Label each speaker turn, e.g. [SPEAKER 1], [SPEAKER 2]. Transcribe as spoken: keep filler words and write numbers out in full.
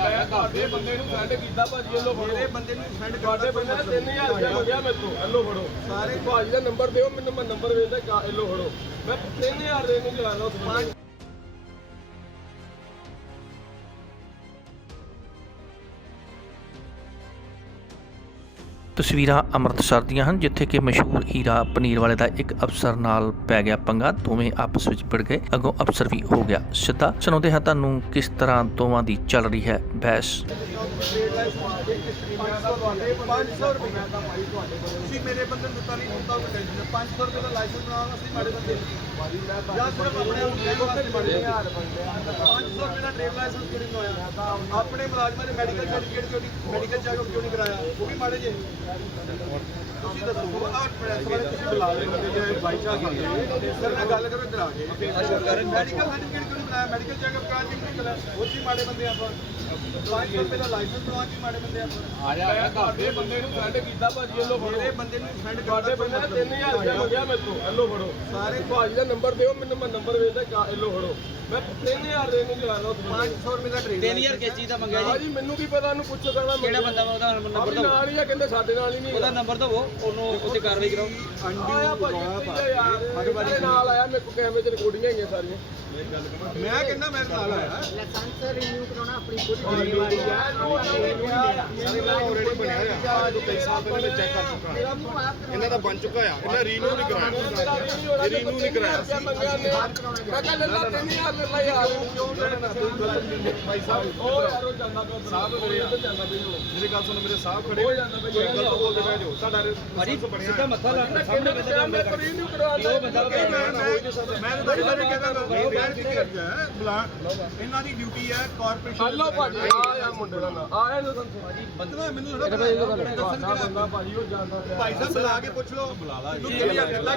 [SPEAKER 1] ਮੈਂ ਤੁਹਾਡੇ ਬੰਦੇ ਨੂੰ ਸੈਂਡ ਕੀਤਾ ਭਾਜੀ, ਇਹਲੋ ਫੜੋ। ਮੇਰੇ ਬੰਦੇ ਨੂੰ ਸੈਂਡ ਤੁਹਾਡੇ ਬੰਦੇ ਨੇ ਤਿੰਨ ਹਜ਼ਾਰ ਰੁਪਇਆ ਮੰਗਿਆ ਮੇਰੇ ਤੋਂ, ਇਹਲੋ ਫੜੋ। ਸਾਰੇ ਭਾਜੀ ਦਾ ਨੰਬਰ ਦਿਓ ਮੈਨੂੰ, ਮੈਂ ਨੰਬਰ ਵੇਚਦਾ, ਇਹਲੋ ਫੜੋ। ਮੈਂ ਤਿੰਨ ਹਜ਼ਾਰ ਦੇ ਨੂੰ ਲਿਆ ਲਓ।
[SPEAKER 2] ਤਸਵੀਰਾਂ ਅੰਮ੍ਰਿਤਸਰ ਦੀਆਂ ਹਨ, ਜਿੱਥੇ ਕਿ ਮਸ਼ਹੂਰ ਹੀਰਾ ਪਨੀਰ ਵਾਲੇ ਦਾ ਇੱਕ ਅਫਸਰ ਨਾਲ ਪੈ ਗਿਆ ਪੰਗਾ। ਦੋਵੇਂ ਆਪਸ ਵਿੱਚ ਭਿੜ ਗਏ, ਅੱਗੋਂ ਅਫਸਰ ਵੀ ਹੋ ਗਿਆ ਸਿੱਧਾ। ਸੁਣਾਉਂਦੇ ਹਾਂ ਤੁਹਾਨੂੰ ਕਿਸ ਤਰ੍ਹਾਂ ਦੋਵਾਂ ਦੀ ਚੱਲ ਰਹੀ ਹੈ ਬਹਿਸ।
[SPEAKER 1] ਪੰਜ ਸੌ ਰੁਪਏ ਤੁਸੀਂ ਮੇਰੇ ਬੰਦੇ ਨੂੰ ਦਿੱਤਾ ਨਹੀਂ, ਹੁੰਦਾ ਪੰਜ ਸੌ ਰੁਪਏ ਦਾ ਲਾਇਸੈਂਸ ਬਣਾਉਣਾ ਅਸੀਂ ਮਾੜੇ ਬੰਦੇ ਜਾਂ ਸਿਰਫ ਆਪਣੇ ਪੰਜ ਸੌ ਰੁਪਏ ਦਾ ਟ੍ਰੇਡ ਲਾਇਸੈਂਸ ਕਿਉਂ ਨਹੀਂ ਬਣਾਇਆ? ਆਪਣੇ ਮੁਲਾਜ਼ਮਾਂ ਦੇ ਮੈਡੀਕਲ ਸਰਟੀਫਿਕੇਟ ਕਿਉਂ ਨਹੀਂ, ਮੈਡੀਕਲ ਚੈੱਕਅਪ ਕਿਉਂ ਨਹੀਂ ਕਰਾਇਆ? ਉਹ ਵੀ ਮਾੜੇ ਜੇ ਤੁਸੀਂ ਦੱਸੋ। ਆਹ ਪ੍ਰੈਸ ਵਾਲੇ ਤੁਸੀਂ ਬੁਲਾ ਰਹੇ ਹੋ ਜਿਹੜੇ ਬਾਈ ਚਾਂਸ ਆਉਂਦੇ ਸਰ ਨਾਲ ਗੱਲ ਕਰੋ ਇੱਧਰ ਆ ਕੇ। ਮੈਡੀਕਲ ਸਰਟੀਫਿਕੇਟ ਕਿਉਂ ਨਹੀਂ ਬਣਾਇਆ? ਮੈਡੀਕਲ ਚੈੱਕਅਪ ਕਰਾ ਕੇ ਨਹੀਂ ਕਰਾਇਆ? ਉਹ ਵੀ ਮਾੜੇ ਬੰਦੇ ਆਪਾਂ। ਪੰਜ ਸੌ ਰੁਪਏ ਦਾ ਲਾਇਸੈਂਸ ਬਣਵਾ ਕੇ ਮਾੜੇ ਬੰਦੇ ਆਪਾਂ। ਆ ਜਾ ਤੁਹਾਡੇ ਬੰਦੇ ਨੂੰ ਸੈਂਡ ਕੀਤਾ ਭਾਜੀ, ਇਹਲੋ ਫੜੋ। ਮੇਰੇ ਬੰਦੇ ਨੂੰ ਸੈਂਡ ਤੁਹਾਡੇ ਬੰਦੇ ਨੇ ਤਿੰਨ ਹਜ਼ਾਰ ਰੁਪਇਆ ਮੰਗਿਆ ਮੇਰੇ ਤੋਂ, ਇਹਲੋ ਫੜੋ। ਸਾਰੇ ਭਾਜੀ ਦਾ ਨੰਬਰ ਦਿਓ ਮੈਨੂੰ, ਮੈਂ ਨੰਬਰ ਵੇਚਦਾ, ਇਹਲੋ ਫੜੋ। ਮੈਂ ਤਿੰਨ ਹਜ਼ਾਰ ਦੇ ਨੂੰ ਲਿਆ ਲਓ। ਪੰਜ ਸੌ ਰੁਪਏ ਦਾ ਟ੍ਰੇਡ
[SPEAKER 3] ਤਿੰਨ ਹਜ਼ਾਰ ਕਿਸ ਚੀਜ਼ ਦਾ ਮੰਗਿਆ ਜੀ?
[SPEAKER 1] ਭਾਜੀ ਮੈਨੂੰ ਕੀ ਪਤਾ, ਉਹਨੂੰ ਪੁੱਛੋ ਕਹਿੰਦਾ
[SPEAKER 3] ਕਿਹੜਾ ਬੰਦਾ ਵਾ, ਉਹਦਾ ਨੰਬਰ ਦਿਓ।
[SPEAKER 1] ਨਾਲ ਹੀ ਆ, ਕਹਿੰਦੇ ਸਾਡੇ ਨਾਲ ਹੀ ਨਹੀਂ।
[SPEAKER 3] ਉਹਦਾ ਨੰਬਰ ਦਿਓ, ਉਹਨੂੰ ਉੱਤੇ ਕਾਰਵਾਈ ਕਰਾਓ।
[SPEAKER 1] ਆਇਆ ਭਾਜੀ ਯਾਰ ਨਾਲ ਆਇਆ, ਮੇਰੇ ਕੋਲ ਕੈਮਰੇ 'ਚ ਰਿਕਾਰਡਿੰਗਾਂ ਹੈਗੀਆਂ ਸਾਰੀਆਂ। ਮੈਂ ਕਹਿੰਦਾ ਮੈਂ ਨਾਲ ਆਇਆ
[SPEAKER 4] ਲਾਇਸੈਂਸ ਰਿਨਿਊ ਕਰਾਉਣਾ ਆਪਣੀ ਖੁਦ ਜ਼ਿੰਮੇਵਾਰੀ ਹੈ।
[SPEAKER 1] ਆਲਰੇਡੀ ਬਣਿਆ ਆ, ਜੋ ਕਈ ਸਾਲ ਪਹਿਲੇ ਚੈੱਕ ਕਰ ਚੁੱਕਾ। ਇਹਨਾਂ ਦਾ ਬਣ ਚੁੱਕਾ ਆ, ਇਹਨਾਂ ਰੀਨਿਊ ਨਹੀਂ ਕਰਾਇਆ, ਇਹ ਰੀਨਿਊ ਨਹੀਂ ਕਰਾਇਆ। ਮੈਂ ਕਹਿੰਦਾ ਲੈ ਲਾ ਤਿੰਨ ਹਜ਼ਾਰ ਲੈ ਲਾ ਯਾਰ, ਕਿਉਂ ਲੈਣਾ ਭਾਈ ਸਾਹਿਬ? ਉਹ ਯਾਰ ਉਹ ਜਾਂਦਾ ਪਿਆ ਸਾਹਿਬ ਮੇਰੇ ਆ ਜਾਂਦਾ ਪਿਆ। ਮੇਰੀ ਗੱਲ ਸੁਣੋ, ਮੇਰੇ ਸਾਹਿਬ ਖੜੇ ਹੋ ਜਾਂਦਾ ਪਿਆ, ਗਲਤ ਬੋਲਦੇ ਪਏ ਜੋ ਤੁਹਾਡਾ
[SPEAKER 3] ਭਾਜੀ ਸਿੱਧਾ ਮੱਥਾ ਲਾ ਸਾਹਮਣੇ ਬੰਦਾ
[SPEAKER 1] ਮੈਂ ਤਾਂ ਰੀਨਿਊ ਕਰਵਾ ਲਿਆ।
[SPEAKER 3] ਉਹ ਬੰਦਾ
[SPEAKER 1] ਮੈਂ ਤਾਂ ਇਹਨਾਂ ਨੇ ਕਹਿੰਦਾ ਇਹਨਾਂ ਦੀ ਡਿਊਟੀ ਹੈ ਕਾਰਪੋਰੇਸ਼ਨ। ਹਲੋ ਭਾਜੀ ਆ ਮੁੰਡੇ ਦਾ ਨਾਮ ਆਇਆ ਨੂੰ ਭਾਜੀ ਬੰਦਾ ਮੈਨੂੰ ਥੋੜਾ ਬੰਦਾ ਭਾਜੀ ਉਹ ਜਾਂਦਾ ਭਾਈ ਸਾਹਿਬ ਬੁਲਾ ਕੇ ਪੁੱਛ ਲਓ, ਬੁਲਾ ਲਾ।